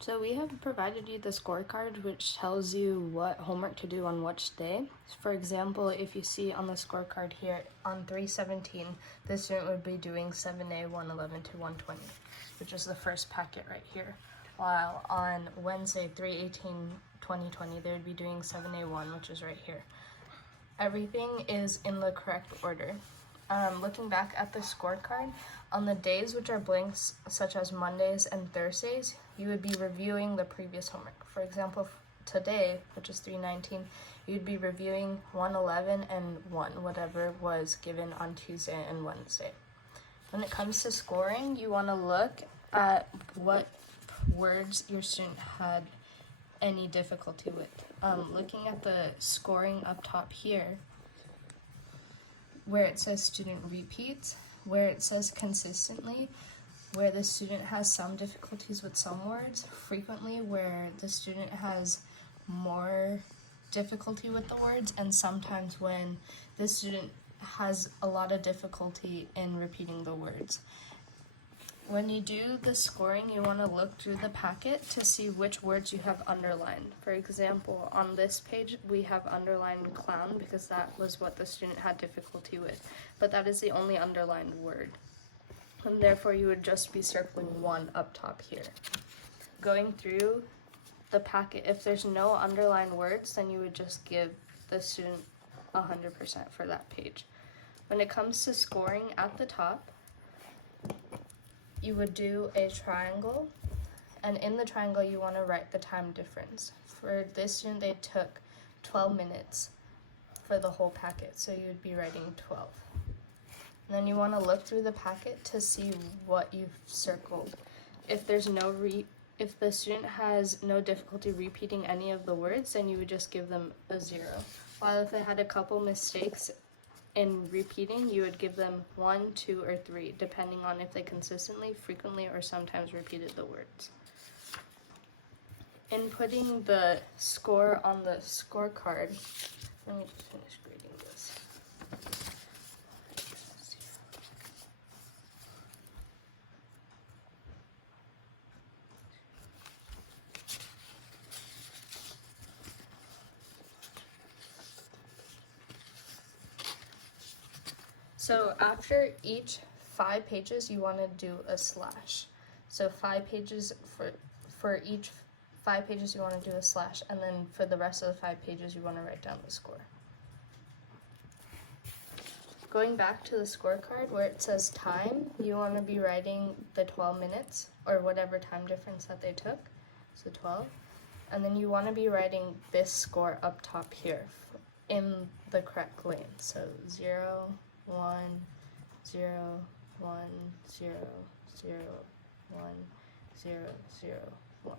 So we have provided you the scorecard, which tells you what homework to do on which day. For example, if you see on the scorecard here, on 3/17, the student would be doing 7A 111 to 120, which is the first packet right here. While on Wednesday, 3/18, 2020, they would be doing 7A1, which is right here. Everything is in the correct order. Looking back at the scorecard, on the days which are blanks, such as Mondays and Thursdays, you would be reviewing the previous homework. For example, today, which is 3/19, you'd be reviewing 111 and 1, whatever was given on Tuesday and Wednesday. When it comes to scoring, you want to look at what words your student had any difficulty with. Looking at the scoring up top here, where it says student repeats, where it says consistently, where the student has some difficulties with some words, frequently where the student has more difficulty with the words, and sometimes when the student has a lot of difficulty in repeating the words. When you do the scoring, you want to look through the packet to see which words you have underlined. For example, on this page, we have underlined clown because that was what the student had difficulty with, but that is the only underlined word. And therefore, you would just be circling 1 up top here. Going through the packet, if there's no underlined words, then you would just give the student 100% for that page. When it comes to scoring at the top, you would do a triangle, and in the triangle you want to write the time difference. For this student, they took 12 minutes for the whole packet, so you would be writing 12. And then you want to look through the packet to see what you've circled. If the student has no difficulty repeating any of the words, then you would just give them a 0. While if they had a couple mistakes in repeating, you would give them 1, 2, or 3, depending on if they consistently, frequently, or sometimes repeated the words. In putting the score on the scorecard, let me just finish grading this. So after each 5 pages, you want to do a slash. So 5 pages for each 5 pages you want to do a slash, and then for the rest of the 5 pages you want to write down the score. Going back to the scorecard where it says time, you want to be writing the 12 minutes or whatever time difference that they took, so 12. And then you want to be writing this score up top here in the correct lane. So 0, 1, 0, 1, 0, 0, 1, 0, 0, 1.